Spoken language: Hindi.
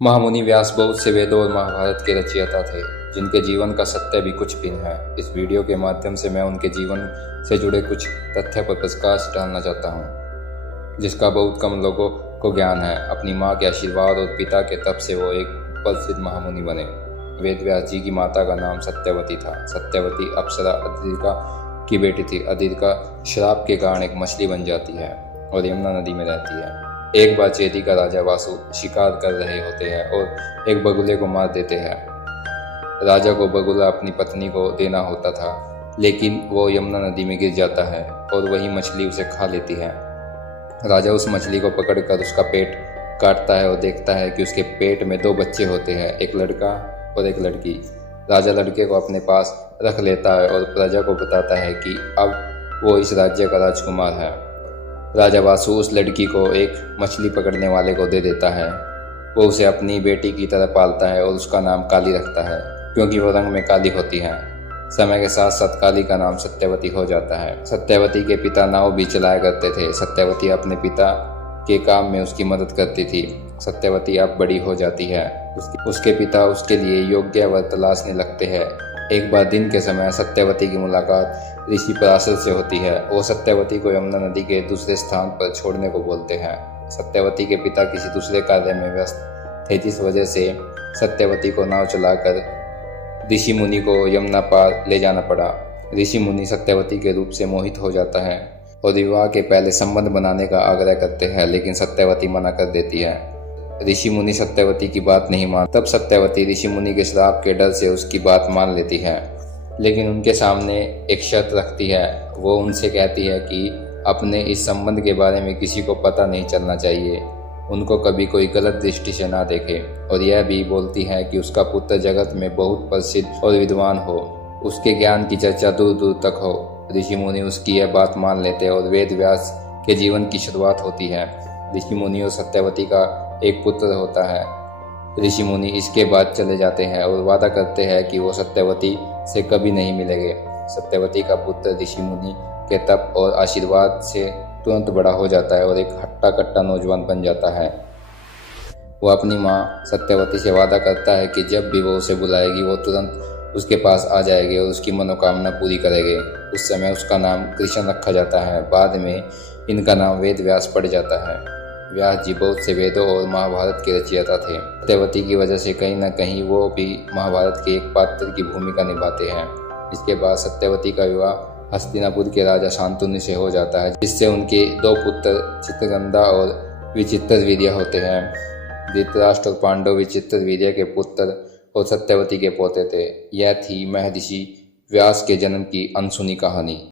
महामुनि व्यास बहुत से वेदों और महाभारत के रचयिता थे, जिनके जीवन का सत्य भी कुछ भिन्न है। इस वीडियो के माध्यम से मैं उनके जीवन से जुड़े कुछ तथ्य पर प्रकाश डालना चाहता हूँ, जिसका बहुत कम लोगों को ज्ञान है। अपनी माँ के आशीर्वाद और पिता के तप से वो एक प्रसिद्ध महामुनि बने। वेद व्यास जी की माता का नाम सत्यवती था। सत्यवती अप्सरा अदिति की बेटी थी। अदिति श्राप के कारण एक मछली बन जाती है और यमुना नदी में रहती है। एक बार चेदी का राजा वासु शिकार कर रहे होते हैं और एक बगुले को मार देते हैं। राजा को बगुला अपनी पत्नी को देना होता था, लेकिन वो यमुना नदी में गिर जाता है और वही मछली उसे खा लेती है। राजा उस मछली को पकड़कर उसका पेट काटता है और देखता है कि उसके पेट में दो बच्चे होते हैं, एक लड़का और एक लड़की। राजा लड़के को अपने पास रख लेता है और प्रजा को बताता है कि अब वो इस राज्य का राजकुमार है। राजा वासु उस लड़की को एक मछली पकड़ने वाले को दे देता है। वो उसे अपनी बेटी की तरह पालता है और उसका नाम काली रखता है, क्योंकि वो रंग में काली होती है। समय के साथ साथ काली का नाम सत्यवती हो जाता है। सत्यवती के पिता नाव भी चलाया करते थे। सत्यवती अपने पिता के काम में उसकी मदद करती थी। सत्यवती अब बड़ी हो जाती है। उसके पिता उसके लिए योग्य वर तलाशने लगते हैं। एक बार दिन के समय सत्यवती की मुलाकात ऋषि पराशर से होती है। वो सत्यवती को यमुना नदी के दूसरे स्थान पर छोड़ने को बोलते हैं। सत्यवती के पिता किसी दूसरे कार्य में व्यस्त थे, जिस वजह से सत्यवती को नाव चलाकर ऋषि मुनि को यमुना पार ले जाना पड़ा। ऋषि मुनि सत्यवती के रूप से मोहित हो जाता है और विवाह के पहले संबंध बनाने का आग्रह करते हैं, लेकिन सत्यवती मना कर देती है। ऋषि मुनि सत्यवती की बात नहीं मान। तब सत्यवती ऋषि मुनि के श्राप के डर से उसकी बात मान लेती है, लेकिन उनके सामने एक शर्त रखती है। वो उनसे कहती है कि अपने इस संबंध के बारे में किसी को पता नहीं चलना चाहिए, उनको कभी कोई गलत दृष्टि से ना देखे, और यह भी बोलती है कि उसका पुत्र जगत में बहुत प्रसिद्ध और विद्वान हो, उसके ज्ञान की चर्चा दूर दूर तक हो। ऋषि मुनि उसकी यह बात मान लेते हैं और वेद व्यास के जीवन की शुरुआत होती है। ऋषि मुनि और सत्यवती का एक पुत्र होता है। ऋषि मुनि इसके बाद चले जाते हैं और वादा करते हैं कि वो सत्यवती से कभी नहीं मिलेंगे। सत्यवती का पुत्र ऋषि मुनि के तप और आशीर्वाद से तुरंत बड़ा हो जाता है और एक हट्टा कट्टा नौजवान बन जाता है। वो अपनी माँ सत्यवती से वादा करता है कि जब भी वो उसे बुलाएगी वो तुरंत उसके पास आ जाएगी और उसकी मनोकामना पूरी करेगी। उस समय उसका नाम कृष्ण रखा जाता है। बाद में इनका नाम वेद व्यास पड़ जाता है। व्यास जी बहुत से वेदों और महाभारत के रचयिता थे। सत्यवती की वजह से कहीं न कहीं वो भी महाभारत के एक पात्र की भूमिका निभाते हैं। इसके बाद सत्यवती का विवाह हस्तिनापुर के राजा शांतनु से हो जाता है, जिससे उनके दो पुत्र चित्रगंधा और विचित्रवीर्य होते हैं। धृतराष्ट्र और पांडव विचित्रवीर्य के पुत्र और सत्यवती के पोते थे। यह थी महर्षि व्यास के जन्म की अनसुनी कहानी।